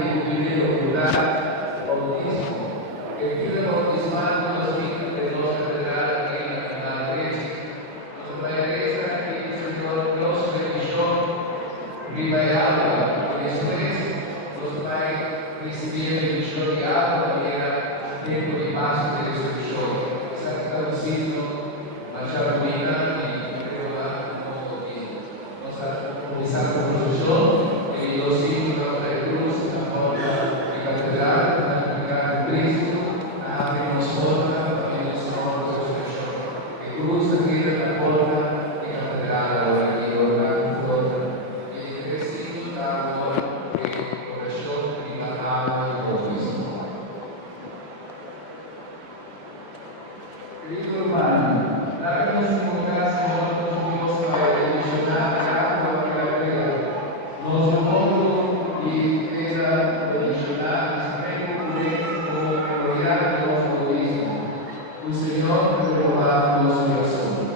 el primer lugar, bautismo. El filo bautismal nos dice que nos tendrá en la iglesia. Nos regresa que el Señor Dios bendijo, viva y agua, por eso nos va a recibir el bendición de agua, que era tiempo de paso de resurrección. Está traducido a Charruina y creo que nos ha comenzado con nosotros. Los signos de cruz, la porta de catedral, la catedral de Cristo, abrimos porta y nos honra su resurrección. Que cruz aquí la porta de catedral ahora y ahora porta. Y recibo la amor de corazón y la alma y bautismo. Querido hermano, dame nos encontrar, Señor, Dios, para bendicionar el agua que la vida. Nos modo y queda bendicionar, espero como gloriar de los bautismos. Tu Señor, te probar los corazones.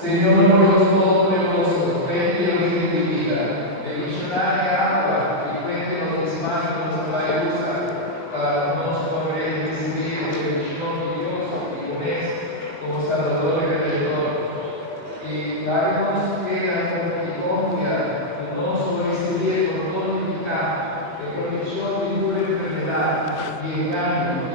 Señor Dios Todopoderoso, ven y nos vida, bendicionar el agua y cuente los desmanos nos va a usar para nos poder recibir la bendición de Dios y con como Salvador y Redentor. Y darnos que la misericordia nos recibir con todo pecado, de protección y pura enfermedad y engaño.